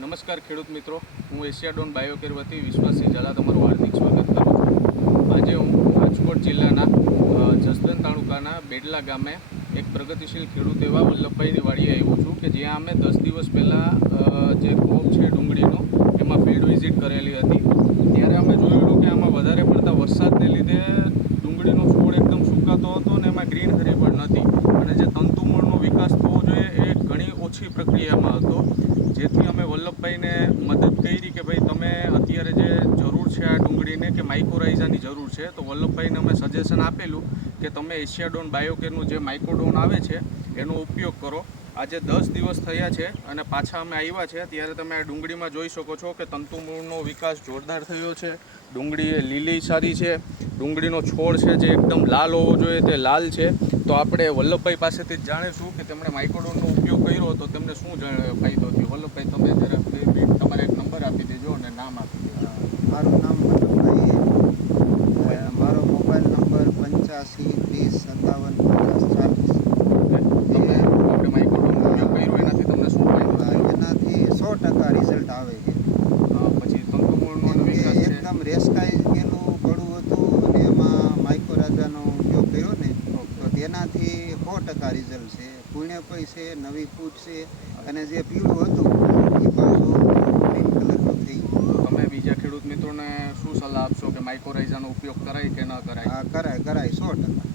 નમસ્કાર ખેડૂત મિત્રો. હું એશિયાડોન બાયોકેર વતી વિશ્વાસી ઝાલા તમારું હાર્દિક સ્વાગત કરું છું. આજે હું રાજકોટ જિલ્લાના અ, જસદણ તાલુકાના બેડલા ગામે એક પ્રગતિશીલ ખેડૂત એવા વલ્લભભાઈની વાડીએ આવ્યો છું કે જ્યાં અમે દસ દિવસ પહેલાં જે કોપ છે ડુંગળીનો એમાં ફિલ્ડ વિઝિટ કરેલી હતી. ત્યારે અમે જોયેલું કે આમાં વધારે પડતા વરસાદને લીધે ડુંગળીનો છોડ એકદમ સુકાતો હતો અને એમાં ગ્રીન હરી પણ નથી અને જે તંતુમૂળનો વિકાસ થવો જોઈએ એ ઘણી ઓછી પ્રક્રિયામાં હતો. જેથી અમે વલ્લભભાઈને મદદ કરી કે ભાઈ તમે અત્યારે જે જરૂર છે આ ડુંગળીને કે માઇક્રોરાઇઝાની જરૂર છે, તો વલ્લભભાઈને અમે સજેશન આપેલું કે તમે એશિયાડોન બાયોકેરનું જે માઇક્રોડોન આવે છે, એનો ઉપયોગ કરો. આજે દસ દિવસ થયા છે અને પાછા અમે આવ્યા છે. ત્યારે તમે આ ડુંગળીમાં જોઈ શકો છો કે તંતુમૂળનો વિકાસ જોરદાર થયો છે. ડુંગળી લીલી સારી છે. ડુંગળીનો છોડ છે જે એકદમ લાલ હોવો જોઈએ તે લાલ છે. તો આપણે વલ્લભભાઈ પાસેથી જ જાણીશું કે તેમણે માઇક્રોડોનનો ઉપયોગ કર્યો તો તેમને શું ફાયદો થયો? વલ્લભભાઈ તમે જરા તમારે એક નંબર આપી દેજો અને નામ આપી દેજો. મારું નામ વલ્લભભાઈ મારો મોબાઈલ નંબર પંચ્યાસી ત્રીસ સત્તાવન પચાસ ચાલીસ. આપણે માઇક્રોડોનનો ઉપયોગ કર્યો એનાથી તમને શું ફાયદો એનાથી સો ટકા રિઝલ્ટ આવે છે અ, પછી તંતુમૂળનો કેમ કે વિકાસ છે એકદમ રેસ્કાઈ ગયેલું પડું હતું અને એમાં માઇક્રોરાજાનો ઉપયોગ કર્યો ને તો સો ટકા રિઝલ્ટ છે. પુણ્યપય છે નવી ફૂટ છે અને જે પીળું હતું એ પાછું ગ્રીન કલરનું થઈ ગયું. તમે બીજા ખેડૂત મિત્રોને શું સલાહ આપશો કે માઇક્રોરાઇઝાનો ઉપયોગ કરાય કે ન કરાય? હા કરાય કરાય સો ટકા.